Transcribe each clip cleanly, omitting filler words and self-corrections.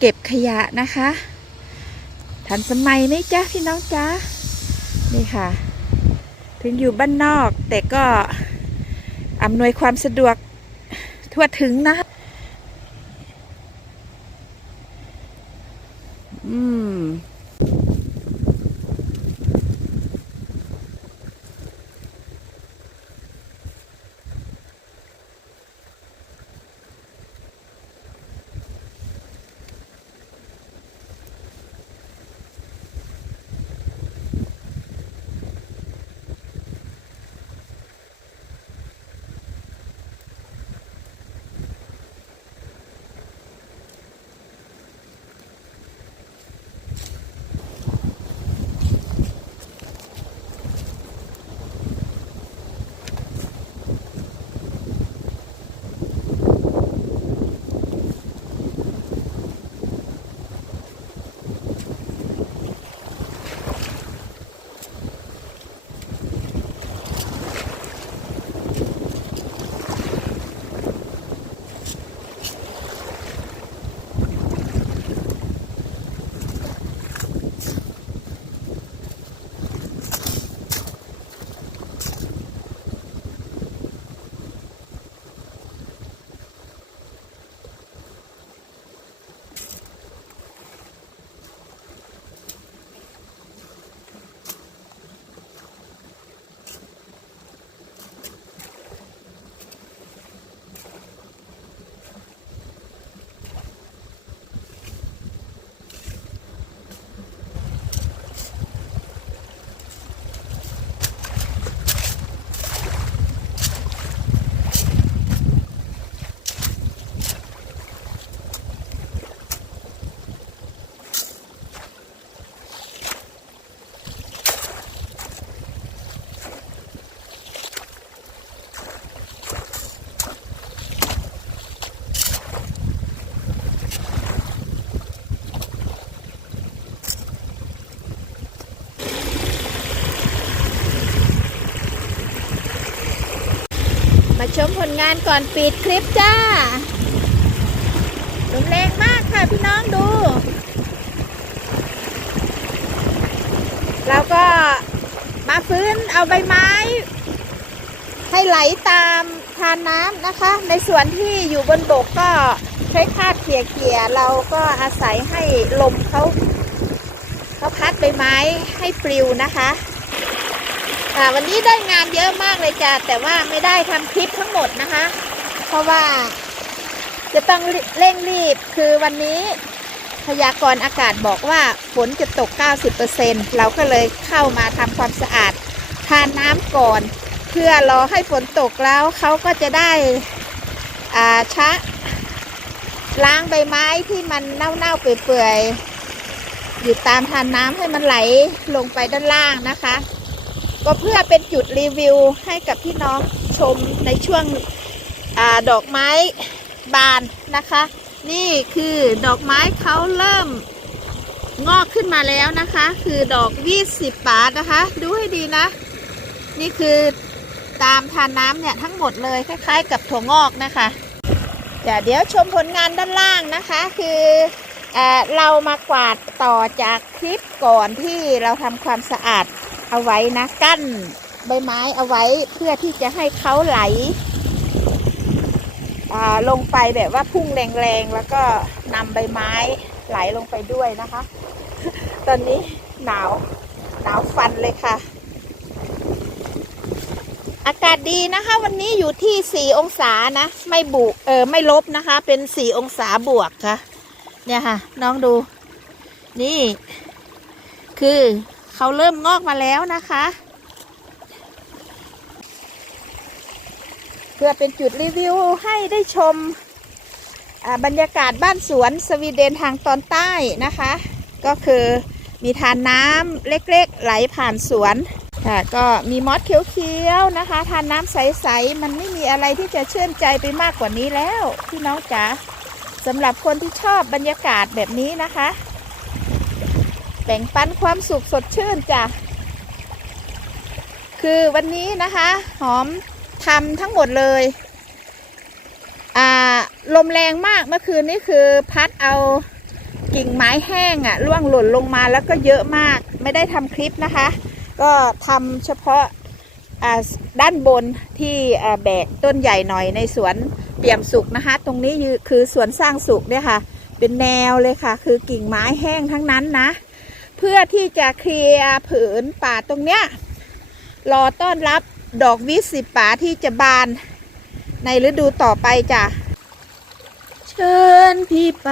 เก็บขยะนะคะทันสมัยไหมจ๊ะพี่น้องจ๊ะนี่ค่ะถึงอยู่บ้านนอกแต่ก็อำนวยความสะดวกทั่วถึงนะมาชมผลงานก่อนปิดคลิปจ้าลมแรงมากค่ะพี่น้องดูเราก็มาฟื้นเอาใบไม้ให้ไหลตามทานน้ำนะคะในส่วนที่อยู่บนบกก็ใช้คาดเขี่ยเราก็อาศัยให้ลมเขาพัดใบไม้ให้ปลิวนะคะวันนี้ได้งานเยอะมากเลยจ้ะแต่ว่าไม่ได้ทำคลิปทั้งหมดนะคะเพราะว่าจะต้องเร่งรีบคือวันนี้พยากรณ์อากาศบอกว่าฝนจะตก 90% เราก็เลยเข้ามาทำความสะอาดทานน้ำก่อนเพื่อรอให้ฝนตกแล้วเขาก็จะได้ล้างใบไม้ที่มันเน่าๆเปื่อยๆอยู่ตามทานน้ำให้มันไหลลงไปด้านล่างนะคะก็เพื่อเป็นจุดรีวิวให้กับพี่น้องชมในช่วงดอกไม้บานนะคะนี่คือดอกไม้เขาเริ่มงอกขึ้นมาแล้วนะคะคือดอก20 บาทนะคะดูให้ดีนะนี่คือตามทานน้ำเนี่ยทั้งหมดเลยคล้ายๆกับถั่วงอกนะคะเดี๋ยวชมผลงานด้านล่างนะคะคือเรามากวาดต่อจากคลิปก่อนที่เราทำความสะอาดเอาไว้นะกั้นใบไม้เอาไว้เพื่อที่จะให้เขาไหลลงไปแบบว่าพุ่งแรงๆแล้วก็นำใบไม้ไหลลงไปด้วยนะคะ ตอนนี้หนาวฟันเลยค่ะอากาศดีนะคะวันนี้อยู่ที่4 องศานะไม่ลบนะคะเป็น4 องศาบวกค่ะเนี่ยค่ะน้องดูนี่คือเขาเริ่มงอกมาแล้วนะคะเพื่อเป็นจุดรีวิวให้ได้ชมบรรยากาศบ้านสวนสวีเดนทางตอนใต้นะคะก็คือมีทานน้ำเล็กๆไหลผ่านสวนค่ะก็มีมอสเขียวๆนะคะทานน้ำใสๆมันไม่มีอะไรที่จะชื่นใจไปมากกว่านี้แล้วพี่น้องจ๋าสำหรับคนที่ชอบบรรยากาศแบบนี้นะคะแบ่งปันความสุขสดชื่นจ้ะคือวันนี้นะคะหอมทำทั้งหมดเลยลมแรงมากเมื่อคืนนี้คือพัดเอา กิ่งไม้แห้งร่วงหล่นลงมาแล้วก็เยอะมากไม่ได้ทำคลิปนะคะก็ทำเฉพาะด้านบนที่แบกต้นใหญ่หน่อยในสวนเปี่ยมสุขนะคะตรงนี้คือสวนสร้างสุขเนี่ยค่ะเป็นแนวเลยค่ะคือกิ่งไม้แห้งทั้งนั้นนะเพื่อที่จะเคลียร์ผืนป่าตรงเนี้ยรอต้อนรับดอกวิสิป่าที่จะบานในฤดูต่อไปจ้ะเชิญพี่ไป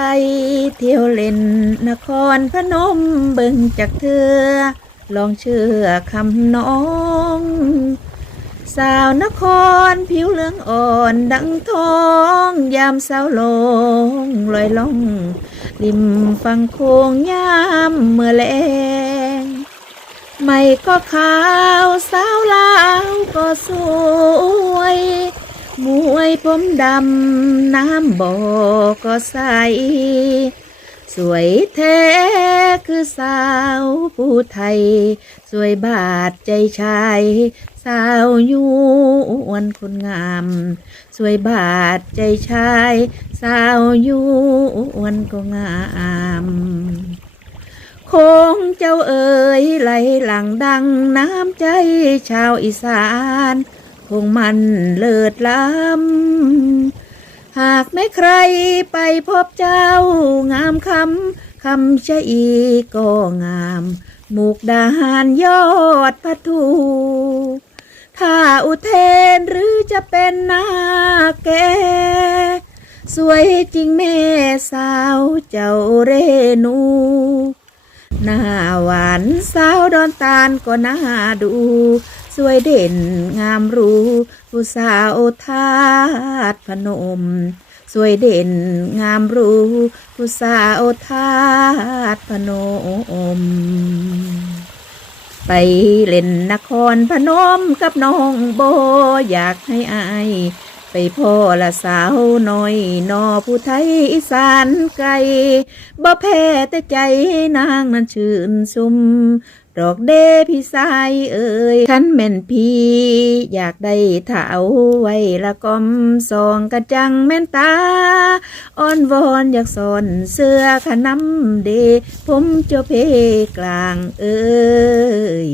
เที่ยวเล่นนครพนมเบิ่งจากเธอลองเชื่อคำน้องสาวนครผิวเหลืองอ่อนดังทองยามสาวลงลอยล่องริมฝั่งโค้งยามเมื่อแลงไม่ก็ขาวสาวลาวก็สวยมวยผมดำน้ำบ่อก็ใสสวยแท้คือสาวผู้ไทยสวยบาดใจชายสาวยวนคนงามสวยบาดใจชายสาวยวนก็งามคงเจ้าเอ๋ยไหลหลังดังน้ำใจชาวอีสานคงมันเลิศล้ำหากไม่ใครไปพบเจ้างามคำชะอีก็งามมุกดาหารยอดพัทูถ้าอุเทนหรือจะเป็นนาแกสวยจริงแม่สาวเจ้าเรนูหน้าหวานสาวดอนตาลก็น่าดูสวยเด่นงามรู้ผู้สาวธาตุพนมสวยเด่นงามรู้ผู้สาวธาตุพนมไปเล่นนครพนมกับน้องโบอยากให้อายไปพ่อละสาวน้อยนอผู้ไทยอีสานไกลบ่แพ้แต่ใจนางนั้นชื่นสุมดอกเดพี่สายเอ่ยขันแม่นพี่อยากได้เท้าไว้ละกอมสองกระจังแม่นตาอ้อนวอนอยากสอนเสื้อขนำเดผมเจ้าเพกลางเอ่ย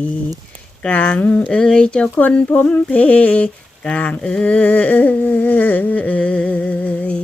กลางเอ่ยเจ้าคนผมเพกลางเอ่ย